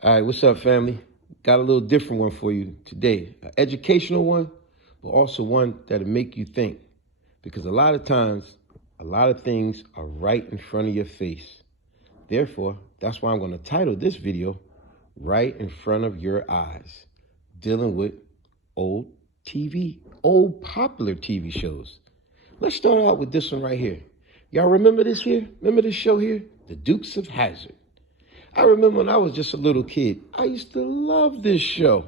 All right, what's up, family? Got a little different one for you today. An educational one, but also one that'll make you think. Because a lot of times, a lot of things are right in front of your face. Therefore, that's why I'm going to title this video, Right in Front of Your Eyes, dealing with old old popular TV shows. Let's start out with this one right here. Y'all remember this here? Remember this show here? The Dukes of Hazzard. I remember when I was just a little kid, I used to love this show.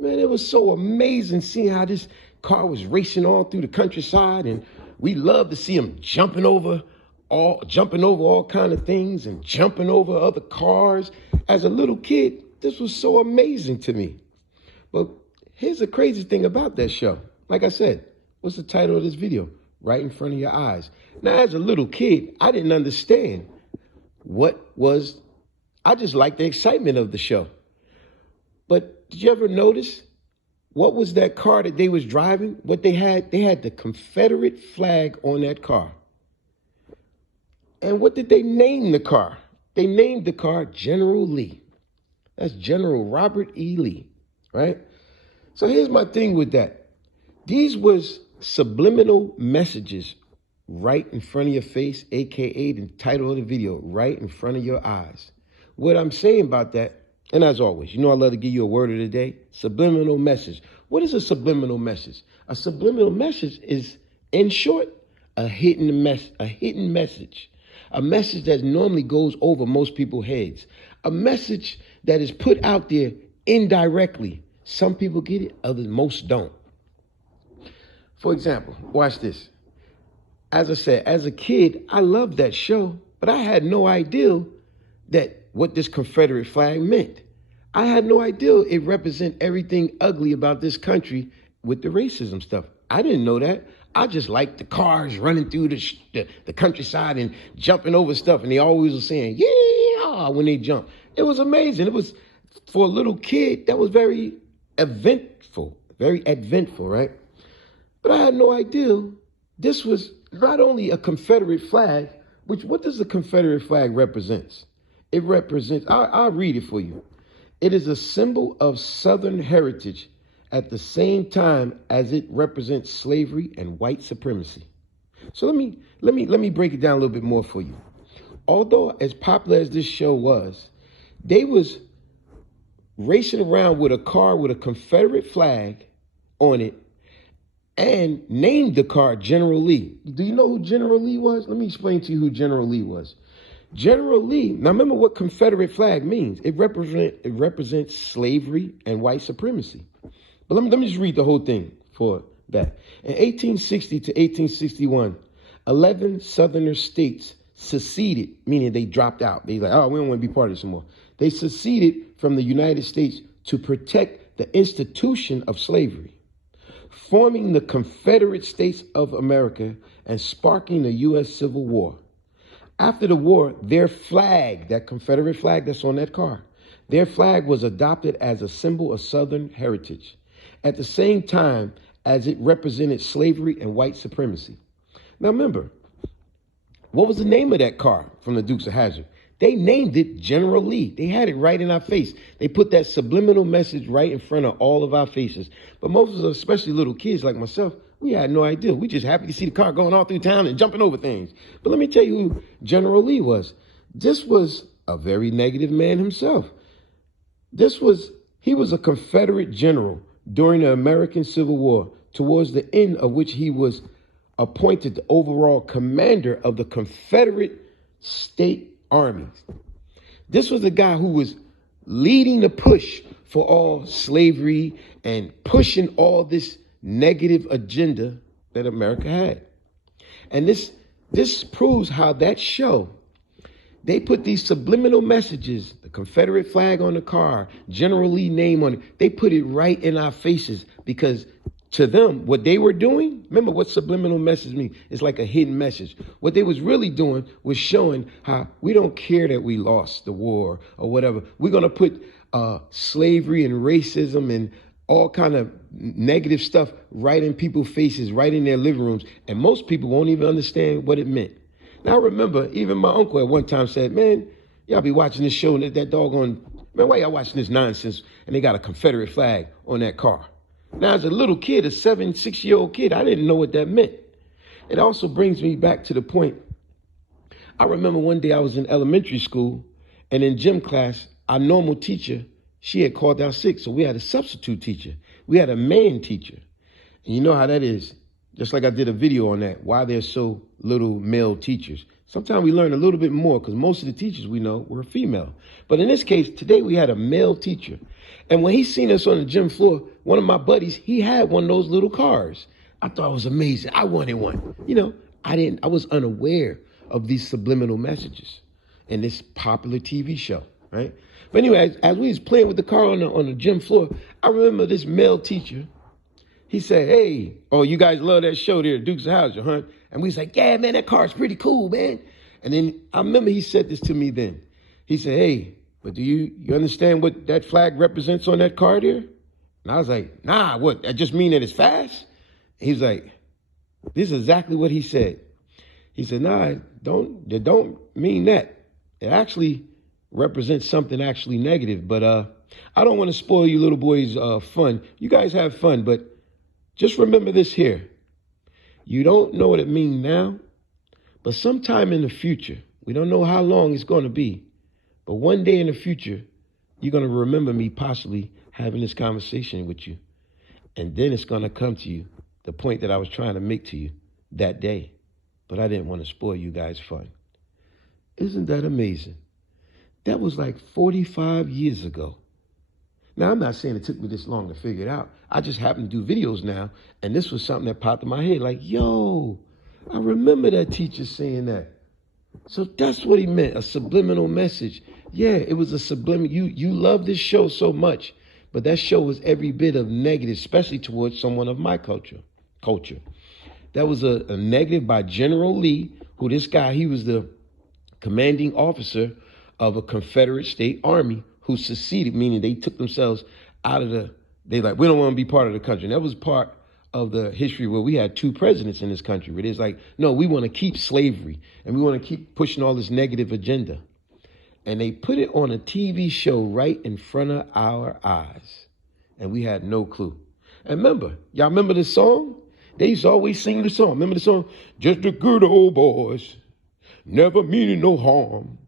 Man, it was so amazing seeing how this car was racing all through the countryside, and we loved to see him jumping over all kind of things and jumping over other cars. As a little kid, this was so amazing to me. But here's the crazy thing about that show. Like I said, what's the title of this video? Right in front of your eyes. Now, as a little kid, I didn't understand I just liked the excitement of the show. But did you ever notice what was that car that they was driving? What they had the Confederate flag on that car. And what did they name the car? They named the car General Lee. That's General Robert E. Lee, right? So here's my thing with that. These was subliminal messages right in front of your face, AKA the title of the video, right in front of your eyes. What I'm saying about that, and as always, you know I love to give you a word of the day, subliminal message. What is a subliminal message? A subliminal message is, in short, a hidden message. A message that normally goes over most people's heads. A message that is put out there indirectly. Some people get it, most don't. For example, watch this. As I said, as a kid, I loved that show, but I had no idea what this Confederate flag meant. I had no idea it represented everything ugly about this country with the racism stuff. I didn't know that. I just liked the cars running through the countryside and jumping over stuff, and they always were saying, yeah, when they jumped. It was amazing. It was, for a little kid, that was very eventful, right? But I had no idea this was not only a Confederate flag, what does the Confederate flag represent? It represents, I'll read it for you. It is a symbol of Southern heritage at the same time as it represents slavery and white supremacy. So let me break it down a little bit more for you. Although as popular as this show was, they was racing around with a car with a Confederate flag on it and named the car General Lee. Do you know who General Lee was? Let me explain to you who General Lee was. General Lee, now remember what Confederate flag means. It represents slavery and white supremacy. But let me just read the whole thing for that. In 1860 to 1861, 11 Southern states seceded, meaning they dropped out. They like, oh, we don't want to be part of this anymore. They seceded from the United States to protect the institution of slavery, forming the Confederate States of America and sparking the U.S. Civil War. After the war, their flag, that Confederate flag that's on that car, their flag was adopted as a symbol of Southern heritage, at the same time as it represented slavery and white supremacy. Now remember, what was the name of that car from the Dukes of Hazzard? They named it General Lee. They had it right in our face. They put that subliminal message right in front of all of our faces. But most of us, especially little kids like myself, we had no idea. We just happy to see the car going all through town and jumping over things. But let me tell you who General Lee was. This was a very negative man himself. He was a Confederate general during the American Civil War, towards the end of which he was appointed the overall commander of the Confederate State Armies. This was the guy who was leading the push for all slavery and pushing all this negative agenda that America had. And this proves how that show, they put these subliminal messages, the Confederate flag on the car, General Lee name on it, they put it right in our faces because to them, what they were doing, remember what subliminal message means? It's like a hidden message. What they was really doing was showing how we don't care that we lost the war or whatever. We're going to put slavery and racism and all kind of negative stuff right in people's faces, right in their living rooms. And most people won't even understand what it meant. Now, I remember even my uncle at one time said, man, y'all be watching this show and that doggone Man, why y'all watching this nonsense? And they got a Confederate flag on that car. Now, as a little kid, a 6-year-old kid, I didn't know what that meant. It also brings me back to the point. I remember one day I was in elementary school, and in gym class, our normal teacher, she had called out sick, so we had a substitute teacher. We had a man teacher. And you know how that is. Just like I did a video on that, why there's so little male teachers. Sometimes we learn a little bit more because most of the teachers we know were female. But in this case, today we had a male teacher. And when he seen us on the gym floor, one of my buddies, he had one of those little cars. I thought it was amazing. I wanted one. I was unaware of these subliminal messages in this popular TV show, right? But anyway, as we was playing with the car on the gym floor, I remember this male teacher. He said, hey, oh, you guys love that show there, Dukes of Hazzard, huh? And we was like, yeah, man, that car's pretty cool, man. And then I remember he said this to me then. He said, hey, but do you understand what that flag represents on that car there? And I was like, nah, what? That just mean that it's fast? He was like, this is exactly what he said. He said, nah, it don't mean that. It actually represents something actually negative. But I don't want to spoil you little boys' fun. You guys have fun, but just remember this here. You don't know what it means now, but sometime in the future, we don't know how long it's going to be, but one day in the future, you're going to remember me possibly having this conversation with you. And then it's going to come to you, the point that I was trying to make to you that day. But I didn't want to spoil you guys' fun. Isn't that amazing? That was like 45 years ago. Now, I'm not saying it took me this long to figure it out. I just happen to do videos now, and this was something that popped in my head. Like, yo, I remember that teacher saying that. So that's what he meant, a subliminal message. Yeah, it was a subliminal. You love this show so much, but that show was every bit of negative, especially towards someone of my culture. That was a negative by General Lee, who this guy, he was the commanding officer of a Confederate state army who seceded, meaning they took themselves out of we don't want to be part of the country. And that was part of the history where we had two presidents in this country. Where it's like, no, we want to keep slavery and we want to keep pushing all this negative agenda. And they put it on a TV show right in front of our eyes. And we had no clue. And y'all remember this song? They used to always sing the song. Remember the song? Just the good old boys, never meaning no harm.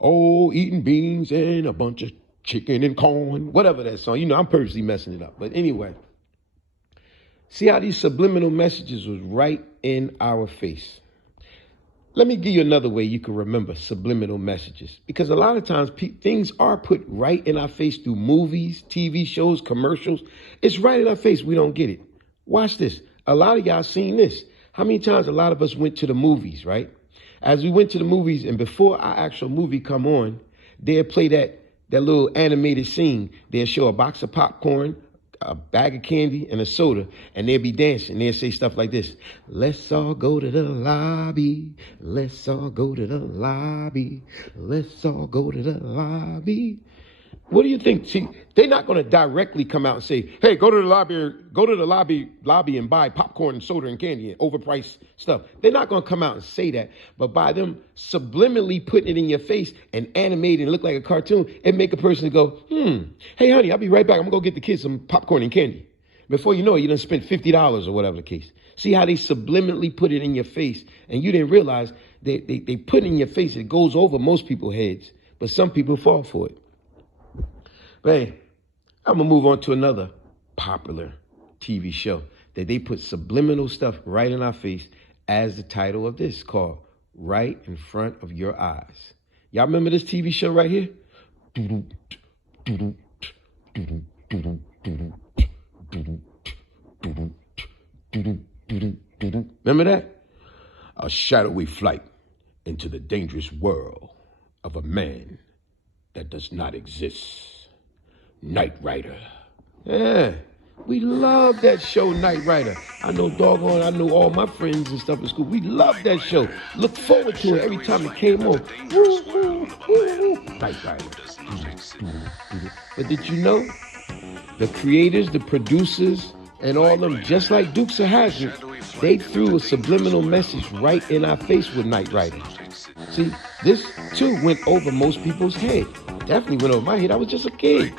Oh, eating beans and a bunch of chicken and corn, whatever that song. I'm purposely messing it up. But anyway, see how these subliminal messages was right in our face. Let me give you another way you can remember subliminal messages. Because a lot of times things are put right in our face through movies, TV shows, commercials. It's right in our face. We don't get it. Watch this. A lot of y'all seen this. How many times a lot of us went to the movies, right? As we went to the movies and before our actual movie come on, they'll play that little animated scene. They'll show a box of popcorn, a bag of candy, and a soda, and they'll be dancing. They'll say stuff like this. Let's all go to the lobby. Let's all go to the lobby. Let's all go to the lobby. What do you think? See, they're not going to directly come out and say, hey, go to the lobby and buy popcorn and soda and candy and overpriced stuff. They're not going to come out and say that. But by them subliminally putting it in your face and animating and look like a cartoon, it make a person go, hey, honey, I'll be right back. I'm going to go get the kids some popcorn and candy. Before you know it, you done spent $50 or whatever the case. See how they subliminally put it in your face and you didn't realize they put it in your face. It goes over most people's heads, but some people fall for it. Hey, I'm going to move on to another popular TV show that they put subliminal stuff right in our face as the title of this, called Right in Front of Your Eyes. Y'all remember this TV show right here? Remember that? A shadowy flight into the dangerous world of a man that does not exist. Knight Rider. Yeah, we love that show, Knight Rider. I know all my friends and stuff in school. We love that show. Look forward to it every time it came on. Knight Rider. But did you know the creators, the producers, and all of them, just like Dukes of Hazzard, they threw a subliminal message right in our face with Knight Rider. See, this too went over most people's head. definitely went over my head. I was just a kid.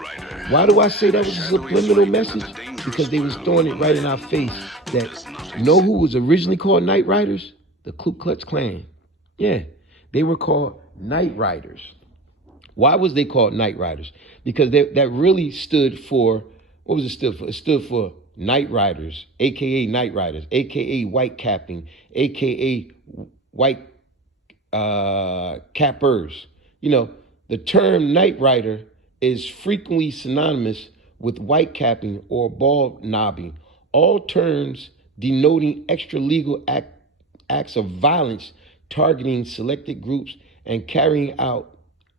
Why do I say that was a subliminal message? Because they was throwing it right in our face that, you know who was originally called Night Riders? The Ku Klux Klan. Yeah, they were called Night Riders. Why was they called Night Riders? Because that really stood for, what was it stood for? It stood for Night Riders, aka Night Riders, aka white capping, aka white cappers. You know, the term Night Rider is frequently synonymous with white capping or ball knobbing, all terms denoting extra legal acts of violence targeting selected groups and carrying out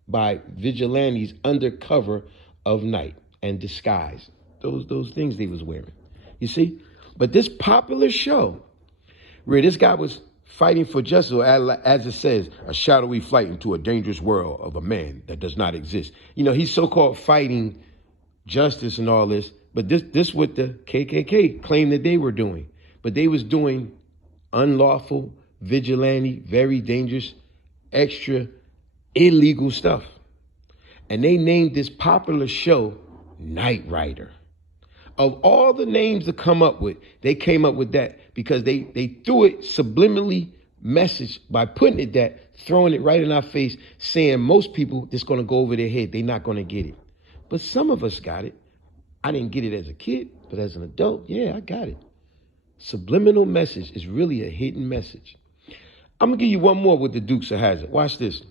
by vigilantes under cover of night and disguise. Those things they was wearing. You see? But this popular show, where this guy was fighting for justice, or as it says, a shadowy flight into a dangerous world of a man that does not exist. You know, he's so-called fighting justice and all this, but this what the KKK claimed that they were doing. But they was doing unlawful, vigilante, very dangerous, extra illegal stuff. And they named this popular show Night Rider. Of all the names to come up with, they came up with that because they threw it subliminally message by putting it that, throwing it right in our face, saying most people it's going to go over their head. They're not going to get it. But some of us got it. I didn't get it as a kid, but as an adult, yeah, I got it. Subliminal message is really a hidden message. I'm going to give you one more with the Dukes of Hazzard. Watch this.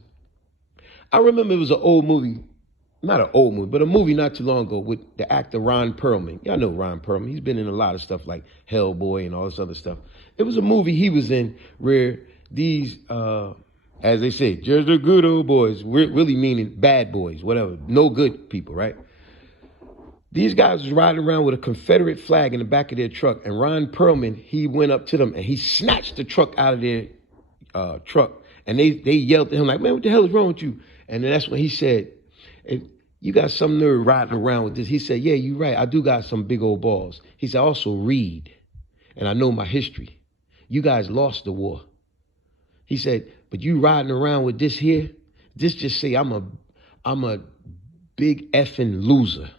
I remember it was an old movie, not an old movie, but a movie not too long ago with the actor Ron Perlman. Y'all know Ron Perlman. He's been in a lot of stuff like Hellboy and all this other stuff. It was a movie he was in where these, as they say, just the good old boys, really meaning bad boys, whatever, no good people, right? These guys was riding around with a Confederate flag in the back of their truck, and Ron Perlman, he went up to them and he snatched the truck out of their truck, and they yelled at him like, "Man, what the hell is wrong with you?" And then that's when he said, "Hey, you got some nerve riding around with this." He said, "Yeah, you're right. I do got some big old balls." He said, "I also read, and I know my history. You guys lost the war." He said, "But you riding around with this here, this just say I'm a big effing loser."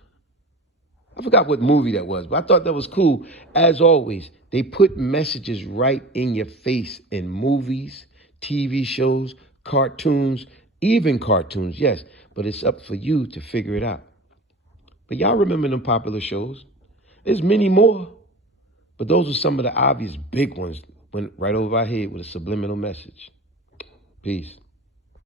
I forgot what movie that was, but I thought that was cool. As always, they put messages right in your face in movies, TV shows, cartoons, even cartoons, yes, but it's up for you to figure it out. But y'all remember them popular shows. There's many more, but those are some of the obvious big ones went right over our head with a subliminal message. Peace.